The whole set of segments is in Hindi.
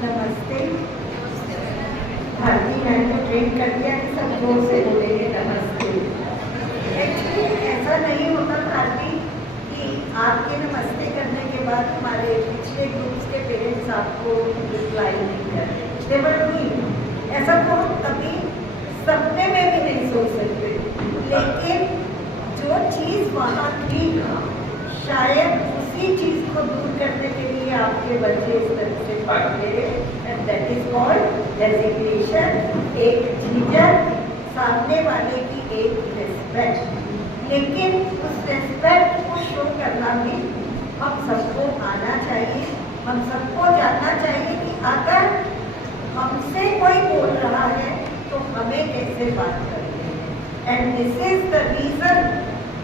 नमस्ते। भारती मैम को ट्रेन कर दिया कि सब जोर से बोलेंगे नमस्ते। एक्चुअली ऐसा नहीं होता भारती कि आपके नमस्ते करने के बाद हमारे पिछले ग्रुप्स के पेरेंट्स आपको रिप्लाई नहीं कर रहे। ऐसा तो हम कभी सपने में भी नहीं सोच सकते, लेकिन जो चीज़ वहाँ थी शायद उसी चीज़ को दूर करने के लिए आपके बच्चे इस तरह से पढ़ गए, and that is called designation. एक झिझक, सामने वाले की एक रिस्पेक्ट, लेकिन उस रिस्पेक्ट को शो करना भी हम सबको आना चाहिए। हम सबको जानना चाहिए कि अगर हमसे कोई बोल रहा है तो हमें कैसे बात करनी है। And this is the reason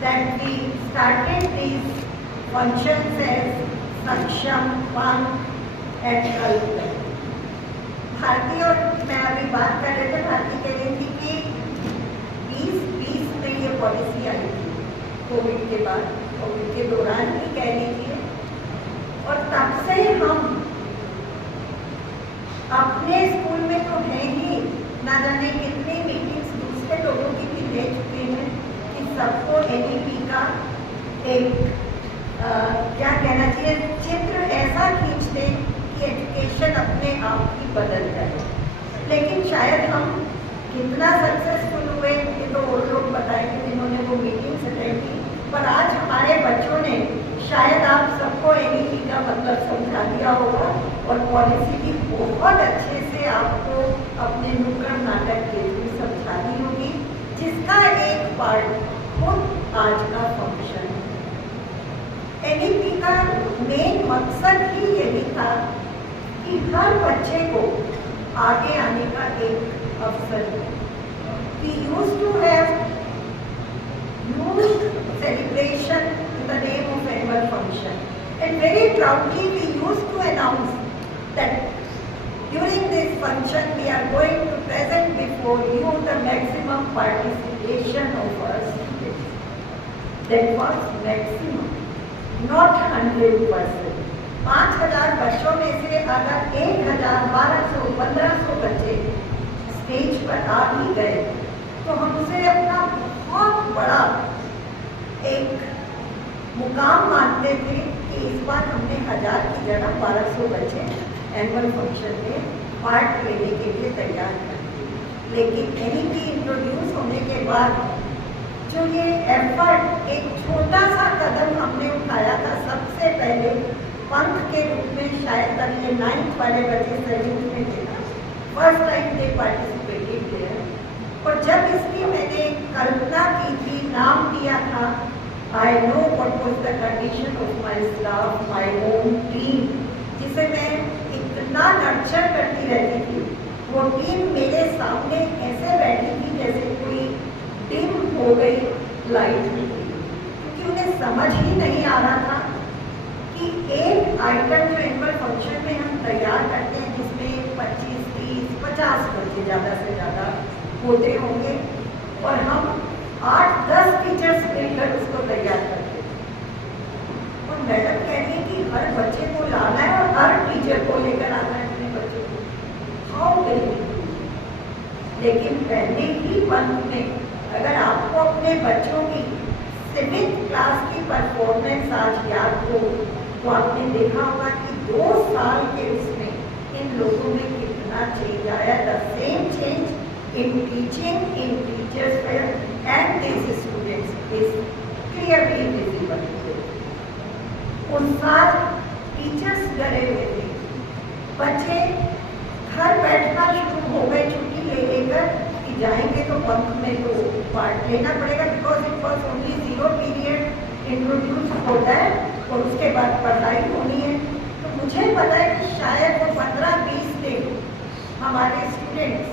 that we started this functions as Saksham, Panth and Kalpa। Bharti और मैं अभी बात कर रहे थे, भारती कह रही थी कि 2020 में ये पॉलिसी आई थी, कोविड के बाद, कोविड के दौरान ही कह लीजिए, और तब से हम अपने स्कूल में तो है ही, ना जाने कितनी मीटिंग्स दूसरे लोगों की भी ले चुके हैं कि सबको NEP का एक क्या कहना चाहिए, चित्र ऐसा खींच दें कि एजुकेशन अपने आप ही बदल जाए। लेकिन शायद हम कितना सक्सेसफुल हुए ये तो और लोग बताएंगे जिन्होंने वो मीटिंग्स अटेंड की, पर आज हमारे बच्चों ने शायद आप सबको NEP का मतलब समझा दिया होगा, और पॉलिसी भी बहुत अच्छे से आपको अपने नुक्कड़ नाटक के थ्रू समझा दी होगी, जिसका एक पार्ट खुद आज का फंक्शन। NEP का मेन मकसद ही यही था कि हर बच्चे को आगे आने का एक अवसर है। We used to have huge celebration in the name of annual function, and very proudly we used to announce that during this function we are going to present before you the maximum participation of our students. That was maximum, not 100%। 5000 बच्चों में से अगर 1000, 1200, 1500 बच्चे स्टेज पर आ भी गए तो हमसे अपना बहुत बड़ा एक मुकाम मानते थे कि इस बार हमने 1000 की जगह 1200 बच्चे एनुअल फंक्शन में पार्ट लेने के लिए तैयार कर दिए। लेकिन NEP इंट्रोड्यूस होने के बाद जो ये एफर्ट, एक छोटा सा कदम हमने उठाया था सबसे पहले पंथ के रूप में, शायद तब ये 9th वाले बच्चे सैल्यूट में थे, first time they participated there. और जब इसकी मैंने कल्पना की थी, नाम दिया था, I know what was the condition of my staff, my own team, जिसे मैं इतना नर्चर करती रहती थी। वो टीम मेरे सामने ऐसे बैठी थी जैसे कोई डिम हो गई लाइट, क्योंकि उन्हें समझ ही नहीं आ रहा था कि एक आइटम जो एनुअल फंक्शन में हम तैयार करते हैं जिसमें 25, 30, 50 बच्चे ज़्यादा से ज़्यादा होते होंगे, और हम 8-10 टीचर्स मिलकर उसको तैयार करते हैं। और मैडम कह रही है कि हर बच्चे को लाना है और हर टीचर को लेकर आना है अपने बच्चों को, हाउ कैन वी डू। लेकिन पहले ही पंथ में अगर आपको अपने बच्चों की सिविक क्लास की परफॉर्मेंस आज याद हो तो आपने देखा होगा कि 2 साल के उसमें इन लोगों में कितना चेंज आया। The same change in teaching, in teachers were, and these students is clearly visible. उस साल टीचर्स डरे हुए थे, बच्चे घर बैठना शुरू हो गए छुट्टी ले लेकर कि जाएंगे तो बंक में तो पार्ट लेना पड़ेगा, because it was only 0 period introduce होता है और उसके बाद पढ़ाई होनी है। तो मुझे पता है कि शायद वो 15-20 दिन हमारे students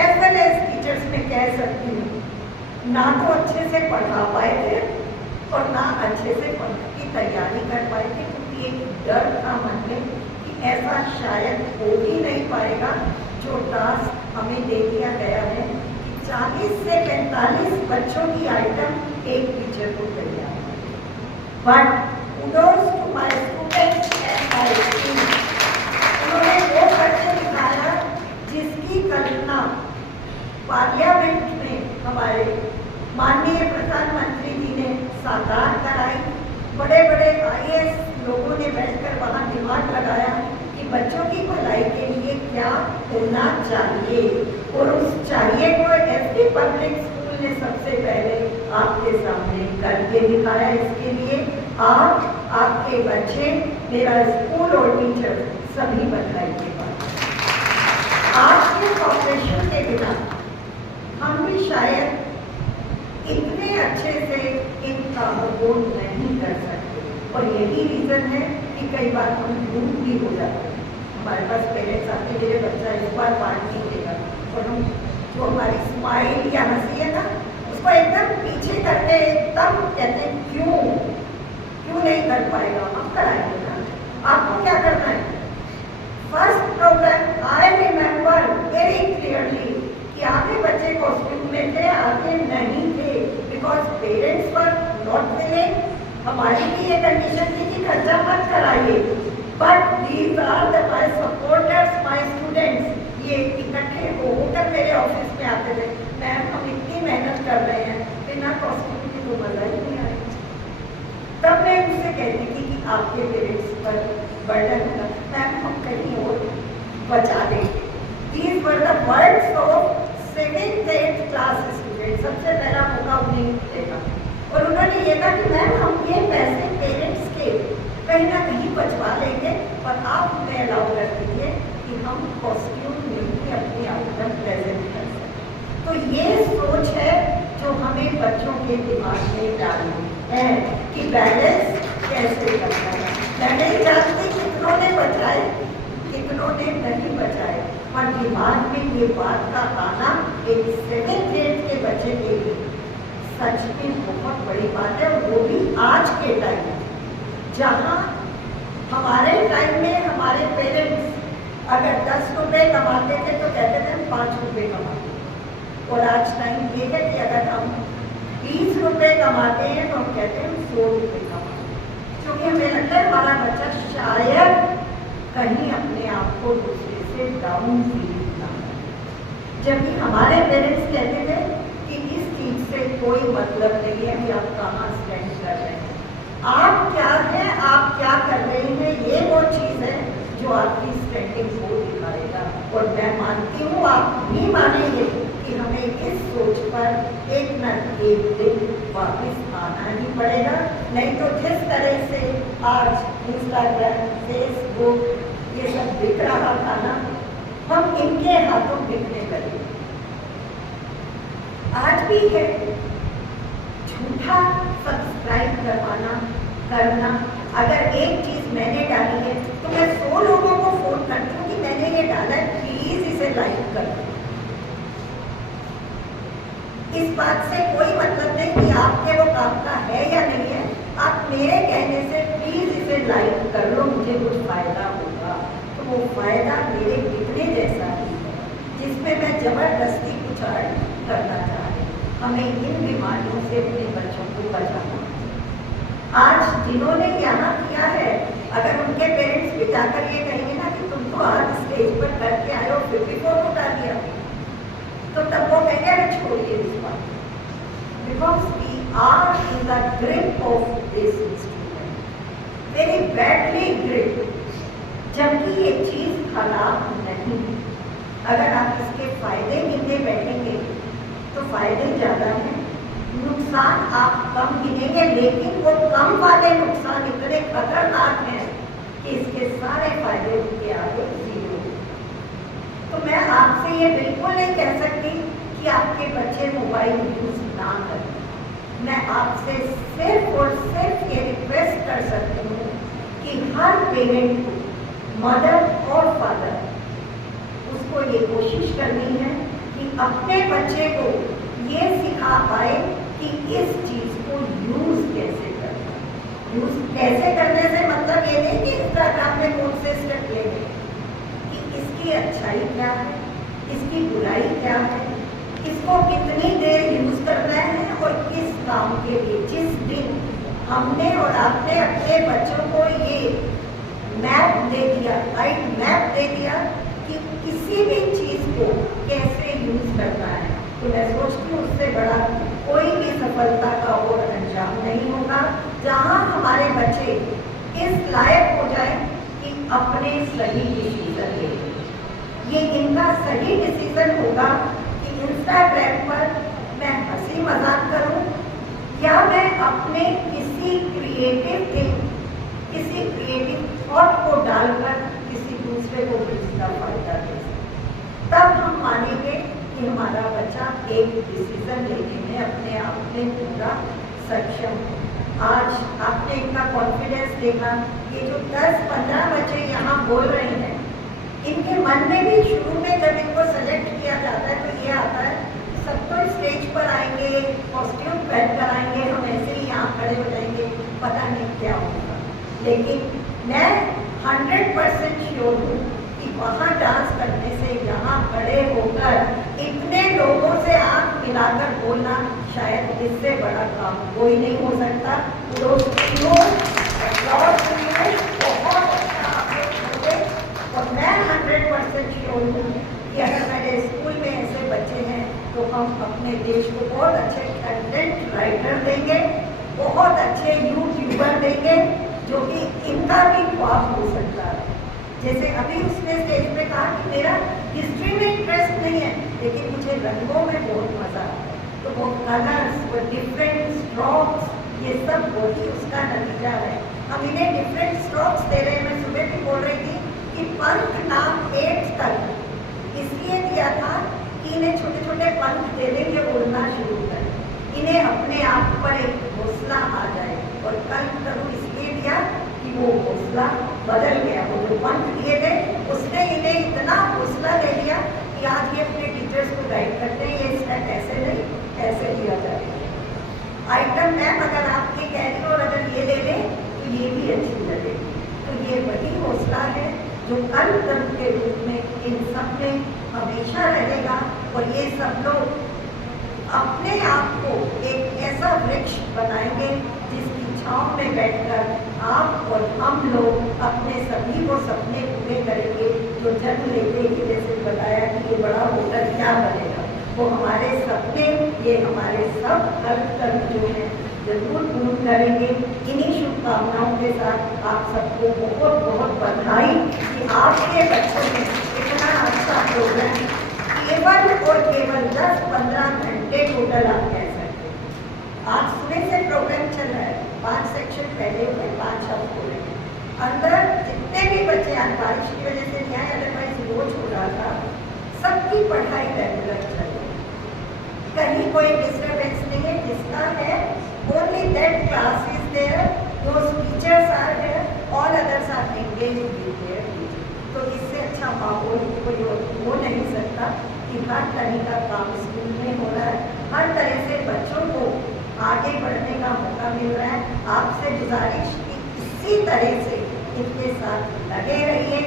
as well as teachers में कह सकती हूँ, ना तो अच्छे से पढ़ा पाए थे और ना अच्छे से पढ़ने की तैयारी कर पाए थे, क्योंकि एक डर था मन में कि ऐसा शायद हो ही नहीं पाएगा जो टास्क हमें दे दिया गया है कि 40 से 45 बच्चों की आइटम एक टीचर को तैयार है। But kudos to my students and my team, उन्होंने वो करके दिखाया जिसकी कल्पना पार्लियामेंट में हमारे माननीय प्रधानमंत्री जी ने साकार कराई। बड़े बड़े IAS लोगों ने बैठकर वहाँ दिमाग लगाया कि बच्चों की भलाई के लिए क्या होना चाहिए, और उस चाहिए को एसडी पब्लिक स्कूल ने सबसे पहले आपके सामने करके दिखाया। इसके लिए आप, आपके बच्चे, मेरा स्कूल और टीचर सभी बधाई के बाद। आपके कॉपरेशन के बिना हम भी शायद इतने अच्छे से इन कामों को नहीं कर सकते, और यही रीज़न है कि कई बार हम दूर भी हो जाते हैं। हमारे पास पेरेंट्स आते, मेरे बच्चा इस बार पार्ट नहीं देगा, और हम जो हमारी स्माइल या हंसी है ना, उसको एकदम पीछे करके एकदम कहते हैं क्यों नहीं कर पाएगा, हम कराएंगे ना। आपको क्या करना है? First programme I remember very clearly कि आधे बच्चे कॉस्ट्यूम में थे, आधे नहीं थे, because parents were not willing. हमारी भी ये कंडीशन थी कि खर्चा मत कराइए, but these are the my supporters, my students. ये इकट्ठे होकर मेरे ऑफिस में आते थे, मैम हम इतनी मेहनत कर रहे हैं, बिना कॉस्ट्यूम की तो मजा ही नहीं आएगी। तब मैं उनसे कहती थी कि आपके पेरेंट्स पर बर्डन होगा, मैम हम कहीं और बचा देंगे। These were the words of 7th 8th class student. सबसे पहला मौका उन्हें मिलेगा, और उन्होंने ये कहा कि मैम हम ये पैसे पेरेंट्स के कहीं ना कहीं बचवा लेंगे, और आप हमें अलाउ कर दीजिए कि हम कॉस्ट्यूम में भी अपनी आइटम प्रेजेंट कर सकें। तो ये सोच है जो हमें बच्चों के दिमाग में डालनी है कि बैलेंस कैसे करना है। मैं नहीं जानती कितनों ने बचाए, कितनों ने नहीं बचाए, पर दिमाग में ये बात का आना एक 7th 8th के बच्चे के लिए सच में बहुत बड़ी बात है। वो भी आज के टाइम में, जहाँ हमारे टाइम में हमारे पेरेंट्स अगर 10 रुपये कमाते थे तो कहते थे हम 5 रुपये कमाते, और आज टाइम ये है कि अगर हम 20 रुपये कमाते हैं तो हम कहते हैं हम 100 रुपये कमाते, क्योंकि हमें लगता है हमारा बच्चा शायद कहीं अपने आप को दूसरे से डाउन फील ना करे। जबकि हमारे पेरेंट्स कहते थे कि इस चीज़ से कोई मतलब नहीं है कि आप कहाँ स्टैंड कर रहे हैं, आप क्या हैं, आप क्या कर रहे हैं, ये वो चीज़ है जो आपकी स्टैंडिंग को दिखाएगा। और मैं मानती हूँ, आप भी मानेंगे कि हमें इस सोच पर एक न एक दिन वापस आना ही पड़ेगा, नहीं तो जिस तरह से आज इंस्टाग्राम, फेसबुक ये सब बिक रहा था ना, हम इनके हाथों बिकने लगे। आज भी है झूठा सब्सक्राइब करना। अगर एक चीज मैंने डाली है तो मैं 100 लोगों को फोन करती हूँ कि मैंने ये डाला है, प्लीज इसे लाइक कर दो। इस बात से कोई मतलब नहीं कि आपके वो काम का है या नहीं है, आप मेरे कहने से प्लीज इसे लाइक कर लो, मुझे कुछ फायदा होगा। तो वो फायदा मेरे बिकने जैसा ही है, जिसमें मैं जबरदस्ती कुछ अर्न करना चाह रही हूँ। हमें इन बीमारियों से अपने बच्चों को बचाना। आज जिन्होंने यहाँ किया है, अगर उनके पेरेंट्स भी जाकर ये कहेंगे ना कि तुम तो आज स्टेज पर करके आए हो, 54 उठा दिया, तो तब वो कहेंगे अरे छोड़िए इस बात, because we are in the grip of this instrument, very badly grip. जबकि ये चीज खराब नहीं है, अगर आप इसके फायदे गिनने बैठेंगे तो फायदे ज्यादा हैं नुकसान आप कम गिनेंगे, लेकिन वो कम वाले नुकसान इतने खतरनाक हैं कि इसके सारे फायदे उनके आगे जीरो। तो मैं आपसे ये बिल्कुल नहीं कह सकती कि आपके बच्चे मोबाइल यूज ना करें। मैं आपसे सिर्फ और सिर्फ ये रिक्वेस्ट कर सकती हूँ कि हर पेरेंट को, मदर और फादर, उसको ये कोशिश करनी है कि अपने बच्चे को ये सिखा पाए कि इस चीज को यूज कैसे करना। यूज कैसे करने से मतलब ये नहीं कि इंस्टाग्राम में कौन से स्टेप लेंगे, कि इसकी अच्छाई क्या है, इसकी बुराई क्या है, इसको कितनी देर यूज करना है और किस काम के लिए। जिस दिन हमने और आपने अपने बच्चों को ये मैप दे दिया, राइट मैप दे दिया कि किसी भी चीज को कैसे यूज करना है, तो मैं सोचती हूँ उससे बड़ा कोई भी सफलता का और अंजाम नहीं होगा, जहाँ हमारे बच्चे इस लायक हो जाए कि अपने सही डिसीजन ले। ये इनका सही डिसीजन होगा कि इंस्टाग्राम पर मैं हंसी मजाक करूं या मैं अपने किसी क्रिएटिव थिंग, किसी क्रिएटिव थॉट को डालकर किसी दूसरे को भी इसका फायदा दे सकूं। तब हम मानेंगे कि हमारा बच्चा एक डिसीजन लेने में अपने आप में पूरा सक्षम है। आज आपने इतना कॉन्फिडेंस देखा, ये जो 10-15 बच्चे यहाँ बोल रहे हैं, इनके मन में भी शुरू में जब इनको सेलेक्ट किया जाता है तो ये आता है सब तो स्टेज पर आएंगे, कॉस्ट्यूम पहन कर आएंगे, हम ऐसे ही यहाँ खड़े हो जाएंगे, पता नहीं क्या होगा। लेकिन मैं 100% श्योर हूँ कि वहाँ डांस करने से यहाँ खड़े होकर इतने लोगों से आंख मिलाकर बोलना, शायद इससे बड़ा काम कोई नहीं हो सकता। दोस्तों, बहुत अच्छा आप लोग होंगे और मैं 100% श्योर हूँ कि अगर मेरे स्कूल में ऐसे बच्चे हैं तो हम अपने देश को बहुत अच्छे कंटेंट राइटर देंगे, बहुत अच्छे यूट्यूबर देंगे, जो कि इनका भी ख्वाब हो सकता है। जैसे अभी उसने स्टेज पे कहा कि मेरा हिस्ट्री में इंटरेस्ट नहीं है, लेकिन मुझे रंगों में बहुत मजा आता है, तो वो कलर्स, वो डिफरेंट स्ट्रोक्स, ये सब वही उसका नतीजा है। हम इन्हें डिफरेंट स्ट्रोक्स दे रहे हैं। मैं सुबह भी बोल रही थी कि पंख नाम 8 तक इसलिए दिया था कि इन्हें छोटे छोटे पंख दे देंगे, उड़ना शुरू करें, इन्हें अपने आप पर एक हौसला आ जाए। और कल तक इसलिए दिया कि वो हौसला बदल गया। वो जो पंख दिए थे उसने इन्हें इतना हौसला दे दिया कि आज ये अपने टीचर्स को गाइड करते हैं, ये स्टेप ऐसे नहीं ऐसे दिया जाए। आइटम मैम अगर आपके कह रही हो और अगर ये ले लें तो ये भी अच्छी लगेगी। तो ये वही हौसला है जो कल कर्म के रूप में इन सब में हमेशा रहेगा। और ये सब लोग अपने आप को एक ऐसा वृक्ष बनाएंगे जिसकी छांव में बैठकर आप और हम लोग अपने सभी को सपने पूरे करेंगे। जो जन्म लेते ही जैसे बताया कि ये बड़ा होकर क्या बनेगा, वो हमारे सपने, ये हमारे सब कर्म जो है जरूर पूर्ण करेंगे। इन्हीं शुभकामनाओं के साथ आप सबको बहुत बहुत बधाई कि आपके बच्चों ने इतना अच्छा प्रोग्राम, केवल और केवल 10-15 घंटे टोटल आप कह सकते हैं। आज सुबह से प्रोग्राम चल रहा है, 5 सेक्शन पहले हुए, 5 अब हो रहे हैं। अंदर जितने भी बच्चे आज बारिश की वजह से नहीं आए, अदरवाइज रोज हो रहा था, सबकी पढ़ाई रेगुलर चल रही है, कहीं कोई डिस्टर्बेंस नहीं है। जिसका है only that class is there, those teachers are there, all others are engaged with their teaching। तो इससे अच्छा माहौल कोई हो नहीं सकता कि हर तरह का काम स्कूल में हो रहा है, हर तरह से बच्चों को आगे बढ़ने का मौका मिल रहा है। आपसे गुजारिश कि इसी तरह से इनके साथ लगे रहिए।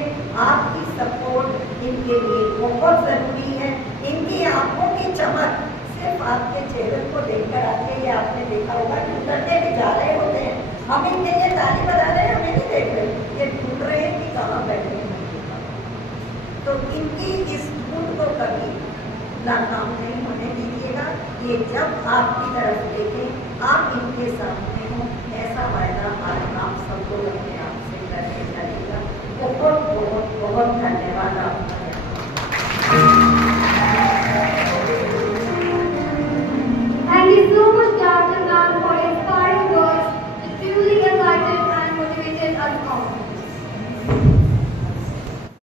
आपकी सपोर्ट इनके लिए बहुत ज़रूरी है। इनकी आंखों की चमक सिर्फ आपके चेहरे को देखकर आती है। ये आपने देखा होगा कि उतरते भी जा रहे होते हैं, हम इनके लिए ताली बजा रहे हैं, हमें नहीं देख रहे, ये ढूंढ रहे हैं कि कहाँ बैठे हैं। तो इनकी इस ढूंढ को कभी नाकाम नहीं होने दीजिएगा। ये जब आपकी तरफ देखें, आप इनके सामने हो, ऐसा वायदा आज आप सबको अपने आप से करके चलेगा। बहुत बहुत बहुत धन्यवाद आपका। Thank you so much, Dr.